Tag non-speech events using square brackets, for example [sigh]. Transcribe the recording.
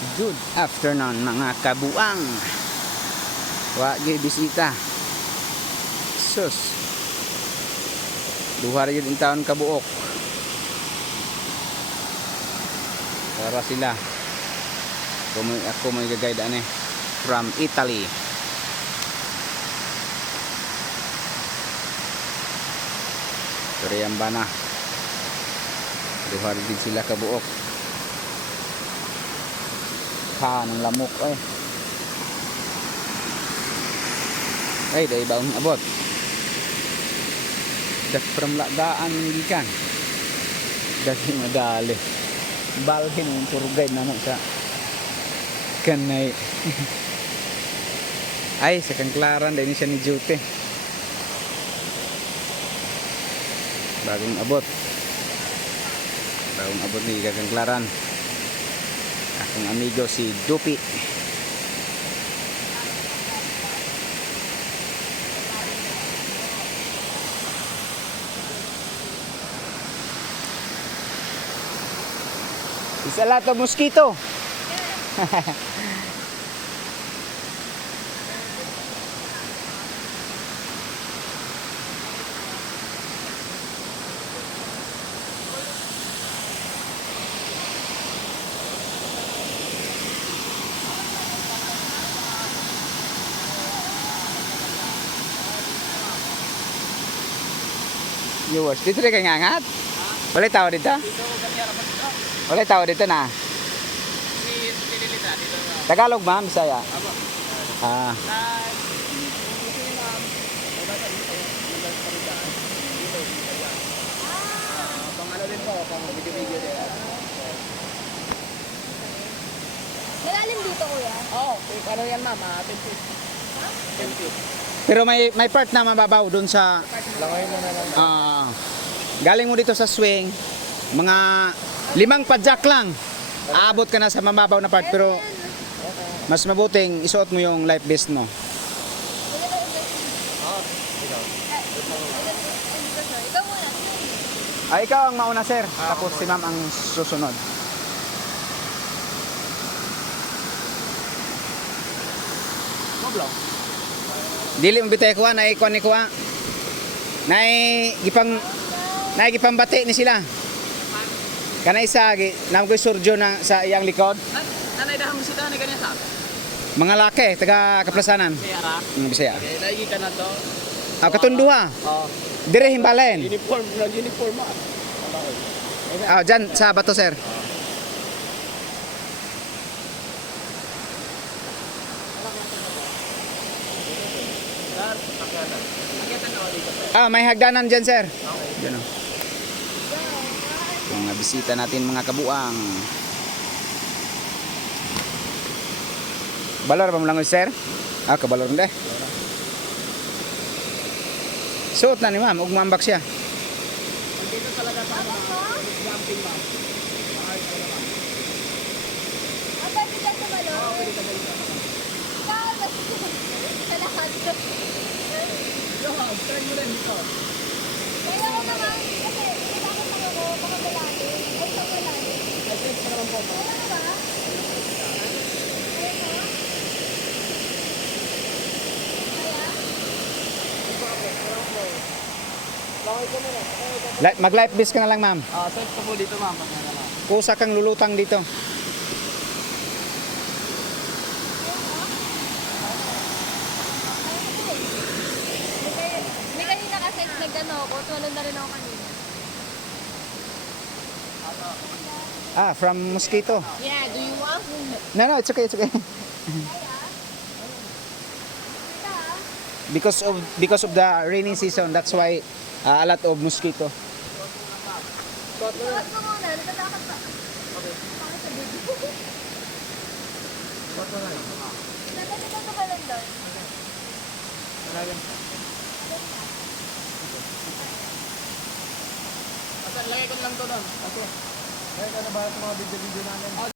Good afternoon mga kabuang. Wa gyud bisita. Sus. Duha ra in taon kabuok. Para sila. Mo ako mo gagayda ani from Italy. Korean bana. Duha ra gyud sila kabuok. Ha ng lamok ay. Ay, dahil baong abot. Das from lagaan gikan. Dahil madali. Balhin yung tour guide namo sa kanay. [laughs] Ay, sa kangklaran dahil siya ni Jute. Bagong abot. Bagong abot ni kakangklaran. Akong amigo si Dupi. It's a lot of mosquito. [laughs] Viewers, dito rin kayo ngangat? Wala tao dito? Wala tao dito na? Tagalog ma'am, Bisaya. Ah. Malalim dito kuya. Oo, oh, ano yan ma'am, ah, 10 feet. 10 feet. Pero may may part na mababaw doon sa Langay mo na lang. ah, galing mo dito sa swing, mga limang padjak lang. Aabot ka na sa mababaw na part pero mas mabuting isuot mo yung life vest mo. Ikaw muna. Ah, ikaw ang mauna sir, tapos si ma'am ang susunod. Mablaw. Dili mo bitay kuha na ikuan ni kuha. Nay gipang nay gipang bati ni sila. Kana isa gi namgoy surjo na sa iyang likod. Nanay dahang mo sita, ni ganyan sa? Mga laki taga kaplasanan. Kaya ra. Mga Bisaya. Eh, naigi ka na to. Ah, katunduha. Oo. Dire himbalen. Uniform, nag-uniform mo. Ah, dyan sa bato. Sir, akala. Akita na ako dito, sir. Ah, may hagdanan dyan sir. Dyan oh. Mga bisita natin mga kabuang. Balor ba mo lang sir? Ah, kabalor na Suot na ni ma'am, ug mambak siya. Dito talaga sa jumping ma'am. Ang pwede ka sa balon. Sa lahat. Yo, turn mo lang dito. Kaya ako naman, kasi kailangan pa ako, mga lalaki. Ay, sa lalaki. Kasi pa naman po. ma'am. Ano ba? Ko. Li- Mag-life vest ka na lang ma'am. Ah, search ko po dito ma'am. Na lang. Kusa kang lulutang dito. Kasi nagdano ako, tumalon na rin ako kanina. Ah, from mosquito. Yeah, do you want? No, no, it's okay, it's okay. because of because of the rainy season, that's why uh, a lot of mosquito. Suot mo muna, natalakad pa. Okay. Para sa video. Lang? Ka doon? Asa, lagay ko lang to doon. Asa. Lagay ka na ba sa mga video-video namin?